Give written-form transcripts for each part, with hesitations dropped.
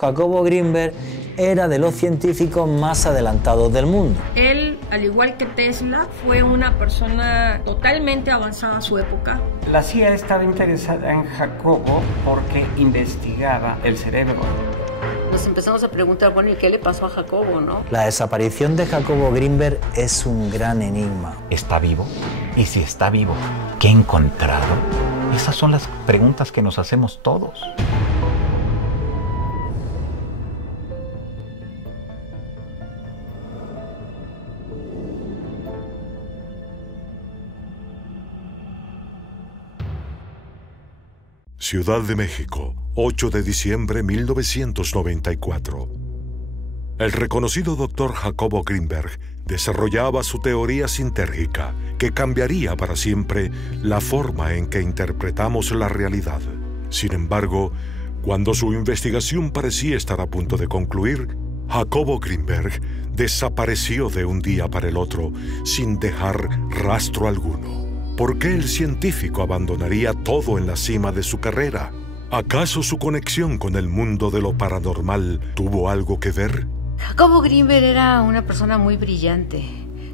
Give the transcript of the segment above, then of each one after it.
Jacobo Grinberg era de los científicos más adelantados del mundo. Él, al igual que Tesla, fue una persona totalmente avanzada a su época. La CIA estaba interesada en Jacobo porque investigaba el cerebro. Nos empezamos a preguntar, bueno, ¿y qué le pasó a Jacobo, no? La desaparición de Jacobo Grinberg es un gran enigma. ¿Está vivo? Y si está vivo, ¿qué ha encontrado? Esas son las preguntas que nos hacemos todos. Ciudad de México, 8 de diciembre de 1994. El reconocido doctor Jacobo Grinberg desarrollaba su teoría sintérgica que cambiaría para siempre la forma en que interpretamos la realidad. Sin embargo, cuando su investigación parecía estar a punto de concluir, Jacobo Grinberg desapareció de un día para el otro sin dejar rastro alguno. ¿Por qué el científico abandonaría todo en la cima de su carrera? ¿Acaso su conexión con el mundo de lo paranormal tuvo algo que ver? Jacobo Grinberg era una persona muy brillante,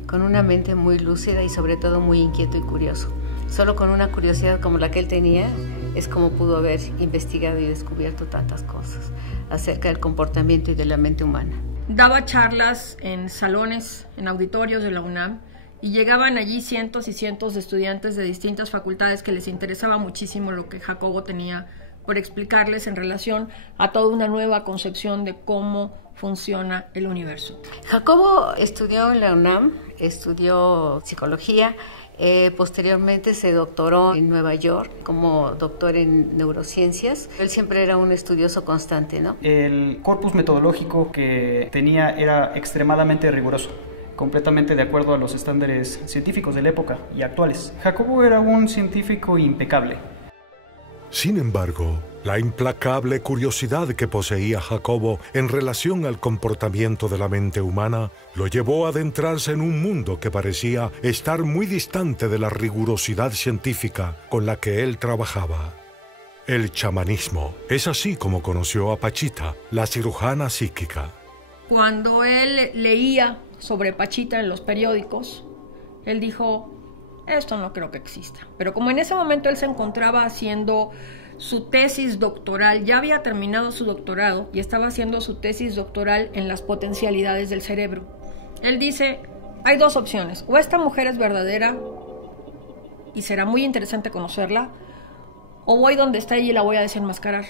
con una mente muy lúcida y sobre todo muy inquieto y curioso. Solo con una curiosidad como la que él tenía es como pudo haber investigado y descubierto tantas cosas acerca del comportamiento y de la mente humana. Daba charlas en salones, en auditorios de la UNAM, y llegaban allí cientos y cientos de estudiantes de distintas facultades que les interesaba muchísimo lo que Jacobo tenía por explicarles en relación a toda una nueva concepción de cómo funciona el universo. Jacobo estudió en la UNAM, estudió psicología, posteriormente se doctoró en Nueva York como doctor en neurociencias. Él siempre era un estudioso constante, ¿no? El corpus metodológico que tenía era extremadamente riguroso, completamente de acuerdo a los estándares científicos de la época y actuales. Jacobo era un científico impecable. Sin embargo, la implacable curiosidad que poseía Jacobo en relación al comportamiento de la mente humana lo llevó a adentrarse en un mundo que parecía estar muy distante de la rigurosidad científica con la que él trabajaba. El chamanismo. Es así como conoció a Pachita, la cirujana psíquica. Cuando él leía sobre Pachita en los periódicos, él dijo, esto no creo que exista. Pero como en ese momento él se encontraba haciendo su tesis doctoral, ya había terminado su doctorado y estaba haciendo su tesis doctoral en las potencialidades del cerebro. Él dice, hay dos opciones, o esta mujer es verdadera y será muy interesante conocerla, o voy donde está ella y la voy a desenmascarar.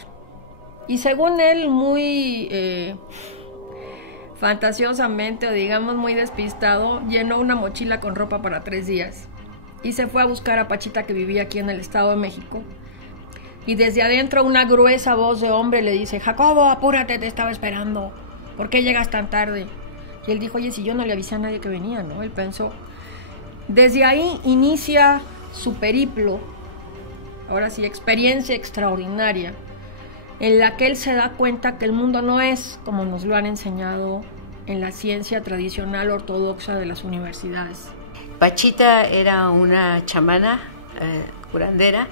Y según él, muy fantasiosamente, o digamos muy despistado, llenó una mochila con ropa para 3 días y se fue a buscar a Pachita, que vivía aquí en el Estado de México, y desde adentro una gruesa voz de hombre le dice, Jacobo, apúrate, te estaba esperando, ¿por qué llegas tan tarde? Y él dijo, oye, si yo no le avisé a nadie que venía, ¿no? Él pensó. Desde ahí inicia su periplo, ahora sí, experiencia extraordinaria, en la que él se da cuenta que el mundo no es como nos lo han enseñado en la ciencia tradicional ortodoxa de las universidades. Pachita era una chamana, curandera,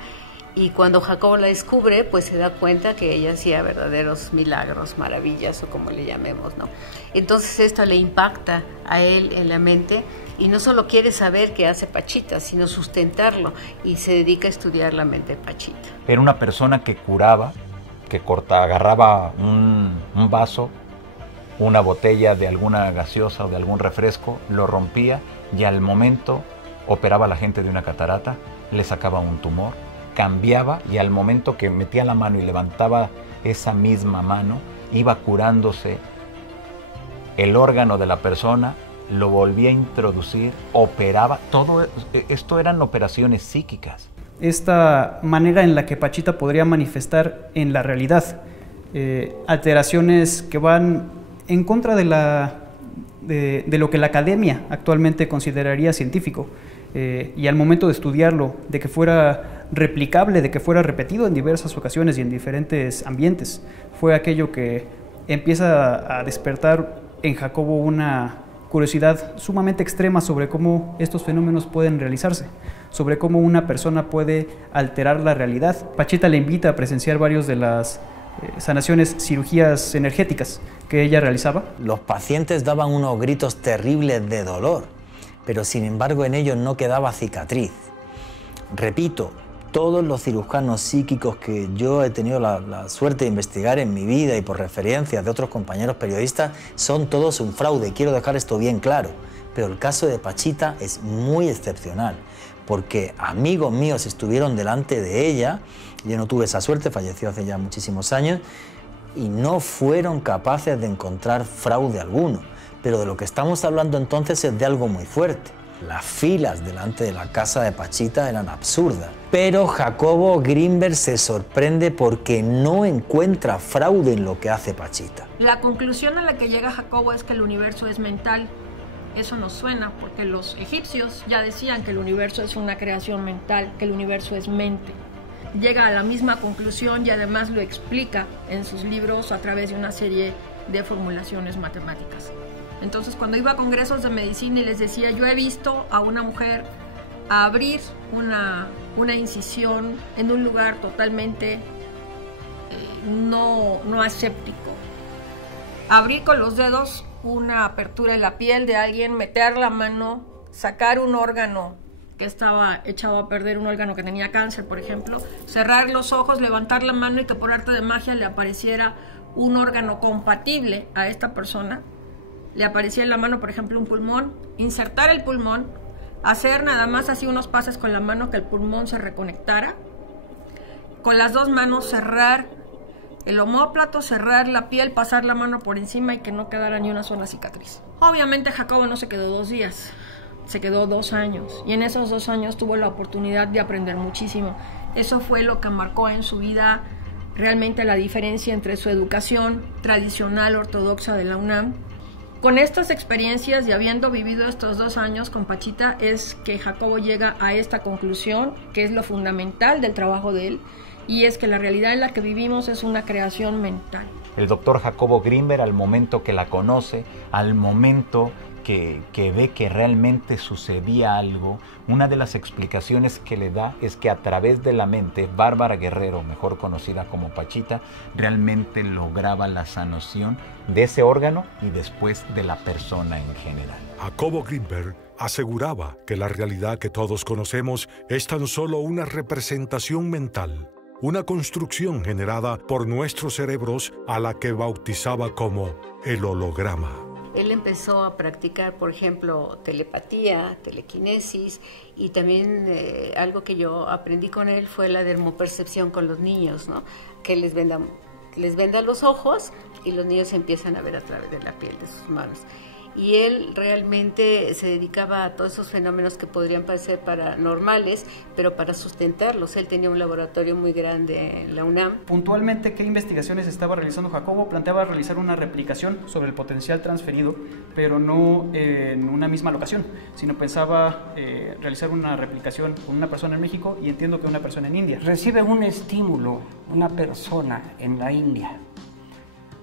y cuando Jacobo la descubre, pues se da cuenta que ella hacía verdaderos milagros, maravillas, o como le llamemos, ¿no? Entonces esto le impacta a él en la mente, y no solo quiere saber qué hace Pachita, sino sustentarlo, y se dedica a estudiar la mente de Pachita. Era una persona que curaba, que agarraba un vaso, una botella de alguna gaseosa o de algún refresco, lo rompía y al momento operaba a la gente de una catarata, le sacaba un tumor, cambiaba y al momento que metía la mano y levantaba esa misma mano, iba curándose el órgano de la persona, lo volvía a introducir, operaba. Todo esto eran operaciones psíquicas. Esta manera en la que Pachita podría manifestar en la realidad alteraciones que van en contra de lo que la academia actualmente consideraría científico, y al momento de estudiarlo, de que fuera replicable, de que fuera repetido en diversas ocasiones y en diferentes ambientes, fue aquello que empieza a despertar en Jacobo una curiosidad sumamente extrema sobre cómo estos fenómenos pueden realizarse, sobre cómo una persona puede alterar la realidad. Pachita le invita a presenciar varios de sanaciones, cirugías energéticas que ella realizaba. Los pacientes daban unos gritos terribles de dolor, pero sin embargo en ellos no quedaba cicatriz. Repito, todos los cirujanos psíquicos que yo he tenido la suerte de investigar en mi vida y por referencias de otros compañeros periodistas son todos un fraude. Quiero dejar esto bien claro, pero el caso de Pachita es muy excepcional, porque amigos míos estuvieron delante de ella, yo no tuve esa suerte, falleció hace ya muchísimos años, y no fueron capaces de encontrar fraude alguno. Pero de lo que estamos hablando entonces es de algo muy fuerte. Las filas delante de la casa de Pachita eran absurdas. Pero Jacobo Grinberg se sorprende porque no encuentra fraude en lo que hace Pachita. La conclusión a la que llega Jacobo es que el universo es mental. Eso nos suena porque los egipcios ya decían que el universo es una creación mental, que el universo es mente. Llega a la misma conclusión y además lo explica en sus libros a través de una serie de formulaciones matemáticas. Entonces, cuando iba a congresos de medicina y les decía, yo he visto a una mujer abrir una incisión en un lugar totalmente no aséptico. Abrir con los dedos una apertura en la piel de alguien, meter la mano, sacar un órgano que estaba echado a perder, un órgano que tenía cáncer, por ejemplo, cerrar los ojos, levantar la mano y que por arte de magia le apareciera un órgano compatible a esta persona. Le aparecía en la mano, por ejemplo, un pulmón, insertar el pulmón, hacer nada más así unos pases con la mano que el pulmón se reconectara, con las dos manos cerrar el omóplato, cerrar la piel, pasar la mano por encima y que no quedara ni una sola cicatriz. Obviamente Jacobo no se quedó 2 días, se quedó 2 años y en esos 2 años tuvo la oportunidad de aprender muchísimo. Eso fue lo que marcó en su vida realmente la diferencia entre su educación tradicional ortodoxa de la UNAM. Con estas experiencias y habiendo vivido estos 2 años con Pachita es que Jacobo llega a esta conclusión, que es lo fundamental del trabajo de él, y es que la realidad en la que vivimos es una creación mental. El doctor Jacobo Grinberg, al momento que la conoce, al momento que ve que realmente sucedía algo, una de las explicaciones que le da es que a través de la mente, Bárbara Guerrero, mejor conocida como Pachita, realmente lograba la sanación de ese órgano y después de la persona en general. Jacobo Grinberg aseguraba que la realidad que todos conocemos es tan solo una representación mental, una construcción generada por nuestros cerebros a la que bautizaba como el holograma. Él empezó a practicar, por ejemplo, telepatía, telequinesis y también algo que yo aprendí con él fue la dermopercepción con los niños, ¿no? Que les venda los ojos y los niños empiezan a ver a través de la piel de sus manos. Y él realmente se dedicaba a todos esos fenómenos que podrían parecer paranormales, pero para sustentarlos. Él tenía un laboratorio muy grande en la UNAM. Puntualmente, ¿qué investigaciones estaba realizando Jacobo? Planteaba realizar una replicación sobre el potencial transferido, pero no en una misma locación, sino pensaba realizar una replicación con una persona en México y entiendo que una persona en India. Recibe un estímulo una persona en la India,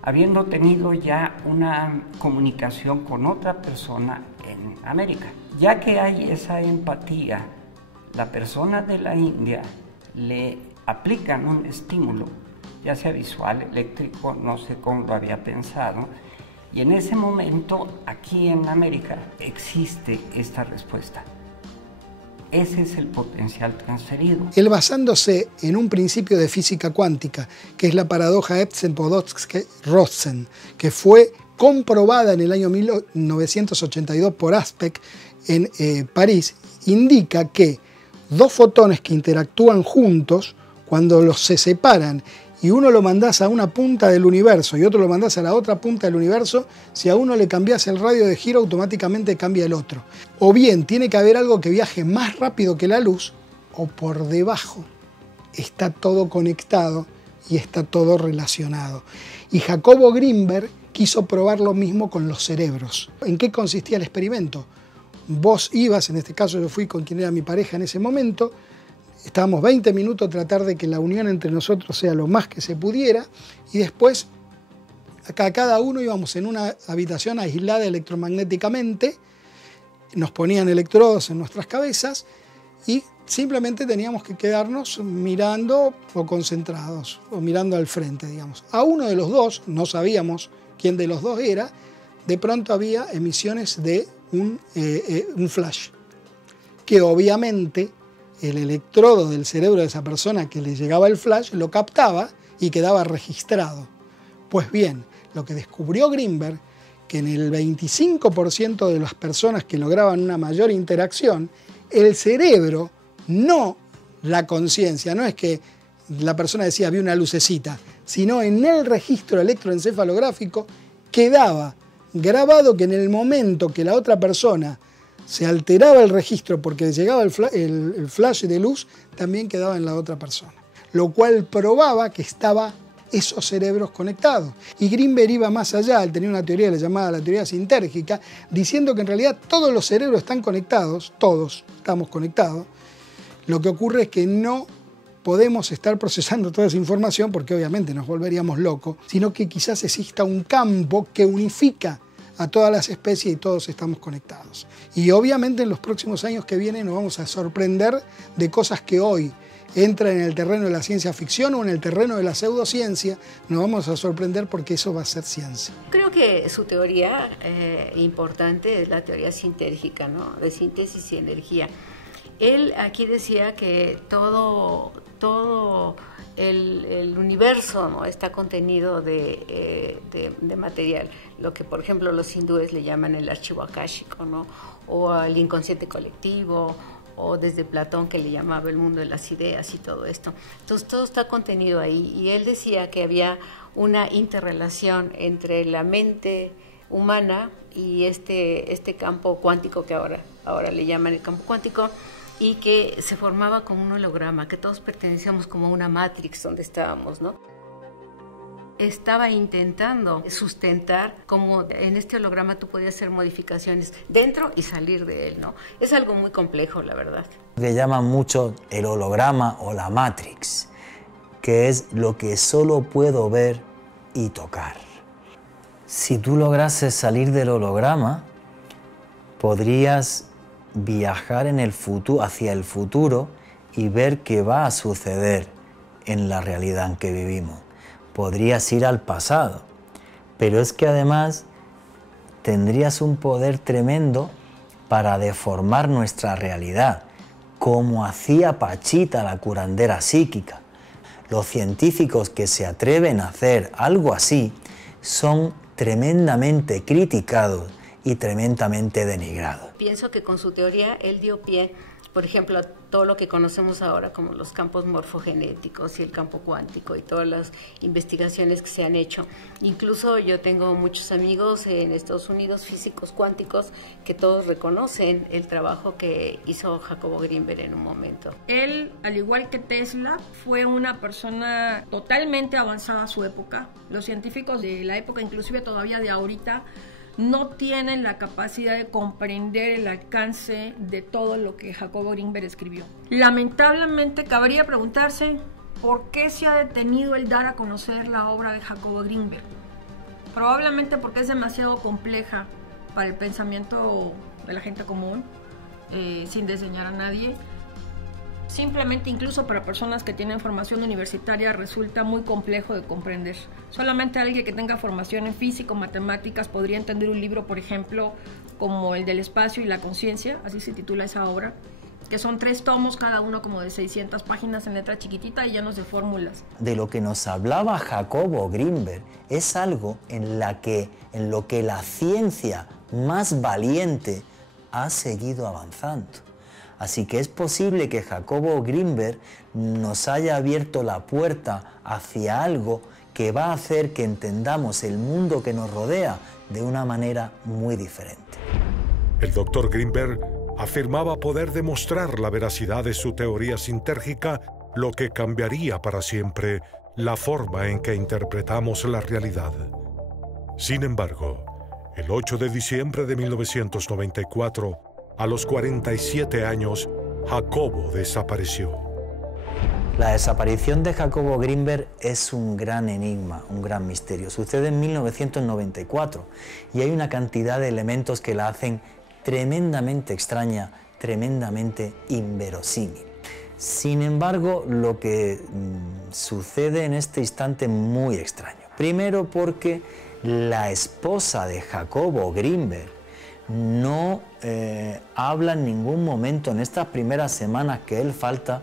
habiendo tenido ya una comunicación con otra persona en América. Ya que hay esa empatía, la persona de la India le aplican un estímulo, ya sea visual, eléctrico, no sé cómo lo había pensado, y en ese momento aquí en América existe esta respuesta. Ese es el potencial transferido. Él, basándose en un principio de física cuántica, que es la paradoja Epstein-Podolsky-Rosen, que fue comprobada en el año 1982 por Aspect en París, indica que 2 fotones que interactúan juntos, cuando los se separan y uno lo mandás a una punta del universo y otro lo mandás a la otra punta del universo, si a uno le cambias el radio de giro, automáticamente cambia el otro. O bien tiene que haber algo que viaje más rápido que la luz, o por debajo. Está todo conectado y está todo relacionado. Y Jacobo Grinberg quiso probar lo mismo con los cerebros. ¿En qué consistía el experimento? Vos ibas, en este caso yo fui con quien era mi pareja en ese momento, estábamos 20 minutos a tratar de que la unión entre nosotros sea lo más que se pudiera y después cada uno íbamos en una habitación aislada electromagnéticamente, nos ponían electrodos en nuestras cabezas y simplemente teníamos que quedarnos mirando o concentrados, o mirando al frente, digamos. A uno de los dos, no sabíamos quién de los dos era, de pronto había emisiones de un flash, que obviamente el electrodo del cerebro de esa persona que le llegaba el flash lo captaba y quedaba registrado. Pues bien, lo que descubrió Greenberg, que en el 25% de las personas que lograban una mayor interacción, el cerebro, no la conciencia, no es que la persona decía había una lucecita, sino en el registro electroencefalográfico quedaba grabado que en el momento que la otra persona se alteraba el registro porque llegaba el flash de luz, también quedaba en la otra persona. Lo cual probaba que estaban esos cerebros conectados. Y Greenberg iba más allá, él tenía una teoría llamada la teoría sintérgica, diciendo que en realidad todos los cerebros están conectados, todos estamos conectados. Lo que ocurre es que no podemos estar procesando toda esa información porque obviamente nos volveríamos locos, sino que quizás exista un campo que unifica a todas las especies y todos estamos conectados. Y obviamente en los próximos años que vienen nos vamos a sorprender de cosas que hoy entran en el terreno de la ciencia ficción o en el terreno de la pseudociencia, nos vamos a sorprender porque eso va a ser ciencia. Creo que su teoría importante es la teoría sintérgica, ¿no? De síntesis y energía. Él aquí decía que todo el universo, ¿no?, está contenido de material, lo que por ejemplo los hindúes le llaman el archivo akáshico, ¿no?, o el inconsciente colectivo, o desde Platón que le llamaba el mundo de las ideas y todo esto. Entonces todo está contenido ahí, y él decía que había una interrelación entre la mente humana y este campo cuántico que ahora le llaman el campo cuántico, y que se formaba como un holograma, que todos pertenecíamos como a una matrix donde estábamos, ¿no? Estaba intentando sustentar cómo en este holograma tú podías hacer modificaciones dentro y salir de él, ¿no? Es algo muy complejo, la verdad. Le llaman mucho el holograma o la matrix, que es lo que solo puedo ver y tocar. Si tú lograses salir del holograma, podrías viajar en el futuro, hacia el futuro y ver qué va a suceder en la realidad en que vivimos. Podrías ir al pasado, pero es que además tendrías un poder tremendo para deformar nuestra realidad, como hacía Pachita, la curandera psíquica. Los científicos que se atreven a hacer algo así son tremendamente criticados y tremendamente denigrado. Pienso que con su teoría él dio pie, por ejemplo, a todo lo que conocemos ahora como los campos morfogenéticos y el campo cuántico y todas las investigaciones que se han hecho. Incluso yo tengo muchos amigos en Estados Unidos, físicos cuánticos, que todos reconocen el trabajo que hizo Jacobo Greenberg en un momento. Él, al igual que Tesla, fue una persona totalmente avanzada a su época. Los científicos de la época, inclusive todavía de ahorita, no tienen la capacidad de comprender el alcance de todo lo que Jacobo Greenberg escribió. Lamentablemente, cabría preguntarse por qué se ha detenido el dar a conocer la obra de Jacobo Greenberg. Probablemente porque es demasiado compleja para el pensamiento de la gente común, sin desdeñar a nadie. Simplemente, incluso para personas que tienen formación universitaria, resulta muy complejo de comprender. Solamente alguien que tenga formación en física o matemáticas podría entender un libro, por ejemplo, como el del espacio y la conciencia, así se titula esa obra, que son 3 tomos, cada uno como de 600 páginas en letra chiquitita y llenos de fórmulas. De lo que nos hablaba Jacobo Greenberg es algo en lo que la ciencia más valiente ha seguido avanzando. Así que es posible que Jacobo Greenberg nos haya abierto la puerta hacia algo que va a hacer que entendamos el mundo que nos rodea de una manera muy diferente. El doctor Greenberg afirmaba poder demostrar la veracidad de su teoría sintérgica, lo que cambiaría para siempre la forma en que interpretamos la realidad. Sin embargo, el 8 de diciembre de 1994, a los 47 años, Jacobo desapareció. La desaparición de Jacobo Greenberg es un gran enigma, un gran misterio. Sucede en 1994 y hay una cantidad de elementos que la hacen tremendamente extraña tremendamente inverosímil. Sin embargo, lo que sucede en este instante es muy extraño. Primero porque la esposa de Jacobo Grinberg no habla en ningún momento en estas primeras semanas que él falta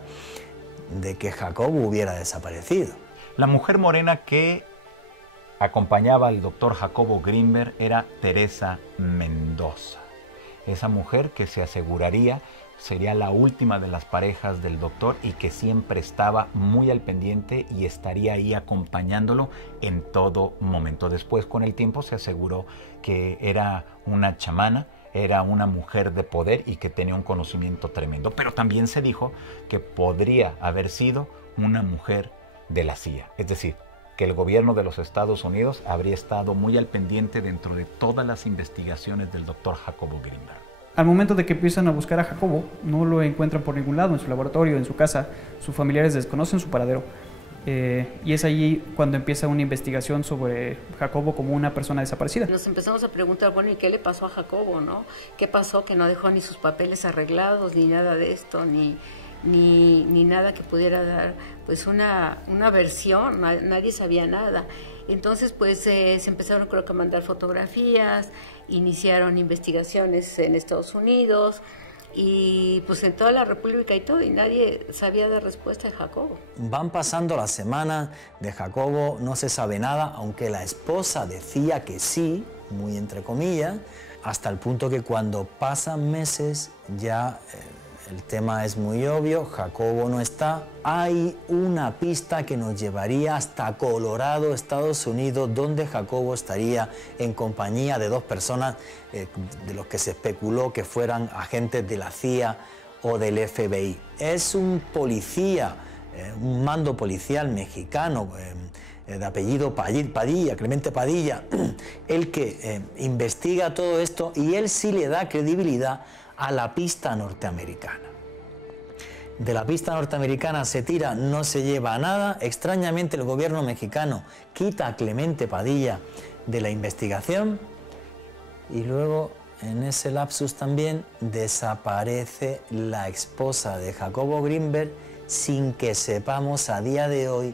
de que Jacobo hubiera desaparecido. La mujer morena que acompañaba al doctor Jacobo Grinberg era Teresa Mendoza. Esa mujer que se aseguraría sería la última de las parejas del doctor y que siempre estaba muy al pendiente y estaría ahí acompañándolo en todo momento. Después, con el tiempo, se aseguró que era una chamana, era una mujer de poder y que tenía un conocimiento tremendo. Pero también se dijo que podría haber sido una mujer de la CIA. Es decir, que el gobierno de los Estados Unidos habría estado muy al pendiente dentro de todas las investigaciones del doctor Jacobo Grinberg. Al momento de que empiezan a buscar a Jacobo, no lo encuentran por ningún lado, en su laboratorio, en su casa, sus familiares desconocen su paradero. Y es allí cuando empieza una investigación sobre Jacobo como una persona desaparecida. Nos empezamos a preguntar, bueno, ¿y qué le pasó a Jacobo, no? ¿Qué pasó? Que no dejó ni sus papeles arreglados, ni nada de esto, ni nada que pudiera dar pues una versión, nadie sabía nada. Entonces pues se empezaron, creo que, a mandar fotografías, iniciaron investigaciones en Estados Unidos y pues en toda la República y todo, y nadie sabía dar respuesta a Jacobo. Van pasando las semanas, de Jacobo no se sabe nada, aunque la esposa decía que sí, muy entre comillas, hasta el punto que cuando pasan meses ya el tema es muy obvio, Jacobo no está. Hay una pista que nos llevaría hasta Colorado, Estados Unidos, donde Jacobo estaría en compañía de dos personas de los que se especuló que fueran agentes de la CIA o del FBI. Es un policía, un mando policial mexicano de apellido Padilla, Clemente Padilla, el que investiga todo esto, y él sí le da credibilidad a la pista norteamericana. De la pista norteamericana se tira, no se lleva a nada. Extrañamente el gobierno mexicano quita a Clemente Padilla de la investigación y luego en ese lapsus también desaparece la esposa de Jacobo Grinberg sin que sepamos a día de hoy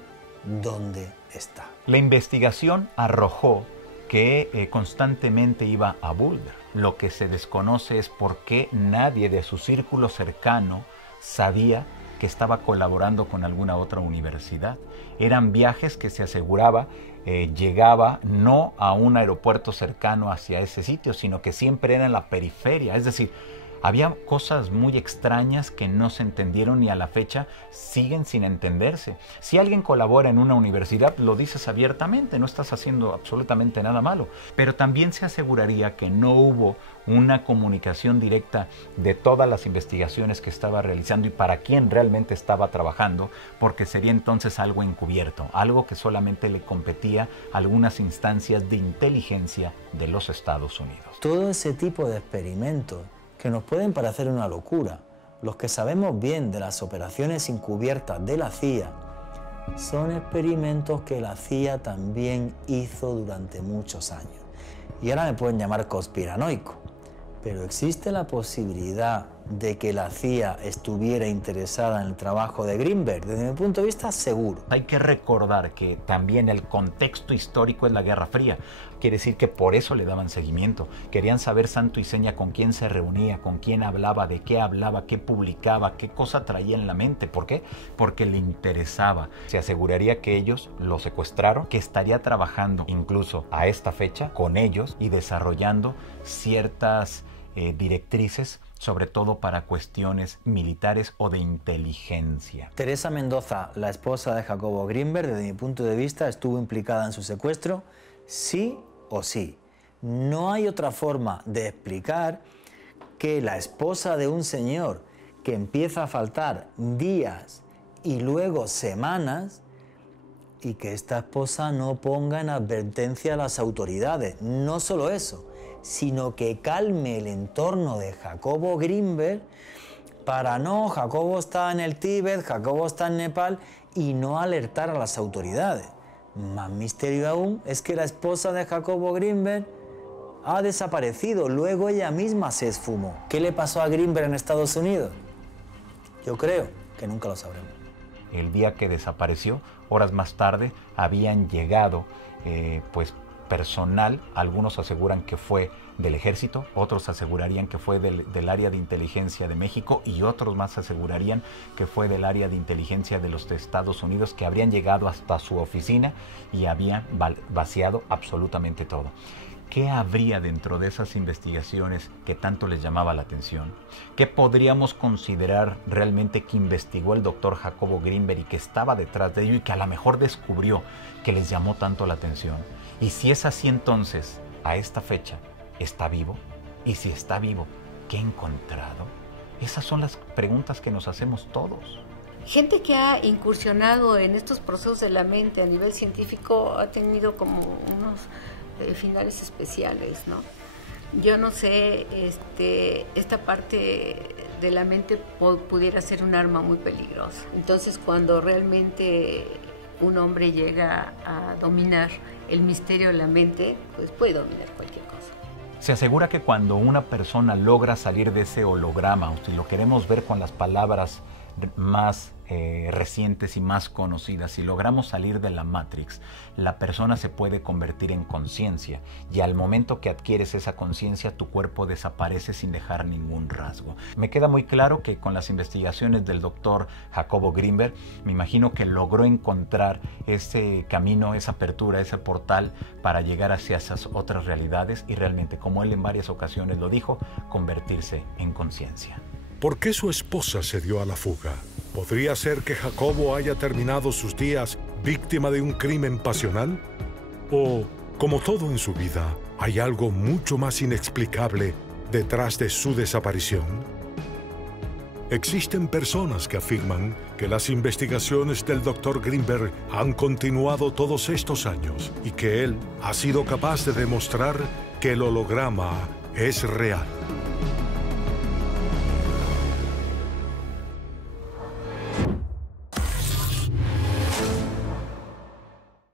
dónde está. La investigación arrojó que constantemente iba a Boulder. Lo que se desconoce es por qué nadie de su círculo cercano sabía que estaba colaborando con alguna otra universidad. Eran viajes que se aseguraba llegaba no a un aeropuerto cercano hacia ese sitio, sino que siempre era en la periferia. Es decir, había cosas muy extrañas que no se entendieron y a la fecha siguen sin entenderse. Si alguien colabora en una universidad, lo dices abiertamente, no estás haciendo absolutamente nada malo. Pero también se aseguraría que no hubo una comunicación directa de todas las investigaciones que estaba realizando y para quién realmente estaba trabajando, porque sería entonces algo encubierto, algo que solamente le competía a algunas instancias de inteligencia de los Estados Unidos. Todo ese tipo de experimentos que nos pueden parecer una locura, los que sabemos bien de las operaciones encubiertas de la CIA, son experimentos que la CIA también hizo durante muchos años. Y ahora me pueden llamar conspiranoico, pero existe la posibilidad de que la CIA estuviera interesada en el trabajo de Grinberg. Desde mi punto de vista, seguro. Hay que recordar que también el contexto histórico es la Guerra Fría. Quiere decir que por eso le daban seguimiento. Querían saber santo y seña con quién se reunía, con quién hablaba, de qué hablaba, qué publicaba, qué cosa traía en la mente. ¿Por qué? Porque le interesaba. Se aseguraría que ellos lo secuestraron, que estaría trabajando incluso a esta fecha con ellos y desarrollando ciertas directrices, sobre todo para cuestiones militares o de inteligencia. Teresa Mendoza, la esposa de Jacobo Grinberg, desde mi punto de vista, estuvo implicada en su secuestro, sí o sí. No hay otra forma de explicar que la esposa de un señor que empieza a faltar días y luego semanas, y que esta esposa no ponga en advertencia a las autoridades. No solo eso, sino que calme el entorno de Jacobo Grinberg para no, Jacobo está en el Tíbet, Jacobo está en Nepal, y no alertar a las autoridades. Más misterio aún es que la esposa de Jacobo Grinberg Ha desaparecido, luego ella misma se esfumó. ¿Qué le pasó a Greenberg en Estados Unidos? Yo creo que nunca lo sabremos. El día que desapareció, horas más tarde, habían llegado personal. Algunos aseguran que fue del ejército, otros asegurarían que fue del área de inteligencia de México y otros más asegurarían que fue del área de inteligencia de los Estados Unidos, que habrían llegado hasta su oficina y habían vaciado absolutamente todo. ¿Qué habría dentro de esas investigaciones que tanto les llamaba la atención? ¿Qué podríamos considerar realmente que investigó el doctor Jacobo Greenberg y que estaba detrás de ello y que a lo mejor descubrió que les llamó tanto la atención? Y si es así, entonces, a esta fecha, ¿está vivo? Y si está vivo, ¿qué ha encontrado? Esas son las preguntas que nos hacemos todos. Gente que ha incursionado en estos procesos de la mente a nivel científico ha tenido como unos finales especiales, ¿no? Yo no sé, esta parte de la mente pudiera ser un arma muy peligrosa. Entonces, cuando realmente un hombre llega a dominar el misterio de la mente, pues puede dominar cualquier cosa. Se asegura que cuando una persona logra salir de ese holograma, o si lo queremos ver con las palabras más recientes y más conocidas, si logramos salir de la Matrix, la persona se puede convertir en conciencia y al momento que adquieres esa conciencia, tu cuerpo desaparece sin dejar ningún rasgo. Me queda muy claro que con las investigaciones del doctor Jacobo Greenberg, me imagino que logró encontrar ese camino, esa apertura, ese portal para llegar hacia esas otras realidades y realmente, como él en varias ocasiones lo dijo, convertirse en conciencia. ¿Por qué su esposa se dio a la fuga? ¿Podría ser que Jacobo haya terminado sus días víctima de un crimen pasional? ¿O, como todo en su vida, hay algo mucho más inexplicable detrás de su desaparición? Existen personas que afirman que las investigaciones del Dr. Greenberg han continuado todos estos años y que él ha sido capaz de demostrar que el holograma es real.